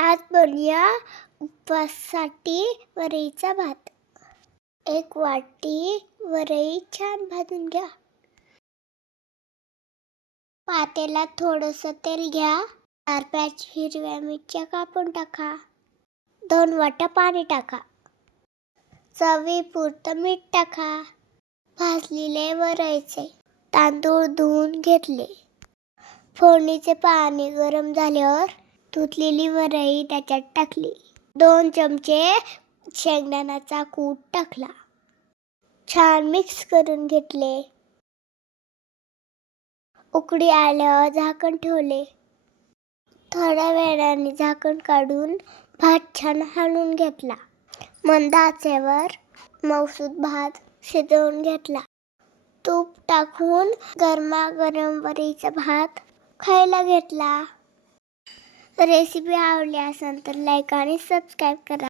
आज बनवूया उपवासासाठी वरईचा भात. एक वाटी वरई छान भाजून घ्या. पातेल्यात थोडंसं तेल घ्या. 4-5 हिरव्या मिरच्या कापून टाका. 2 वाट्या पाणी टाका. चवीपुरतं मीठ टाका. भाजलेले वरईचे तांदूळ धुवून घेतले. फोडणीचे पाणी गरम झाल्यावर धुतलेली वरई त्याच्यात टाकली. 2 चमचे शेंगदाण्याचा कूट टाकला. छान मिक्स करून घेतले. उकळी आल्यावर झाकण ठेवले. थोड्या वेळाने झाकण काढून भात छान हलवून घेतला. मंद आचेवर मऊसूत भात शिजवून घेतला. तूप टाकून गरमागरम वरईचा भात खायला घेतला. रेसिपी आवडली असेल तर लाईक आणि सबस्क्राईब करा.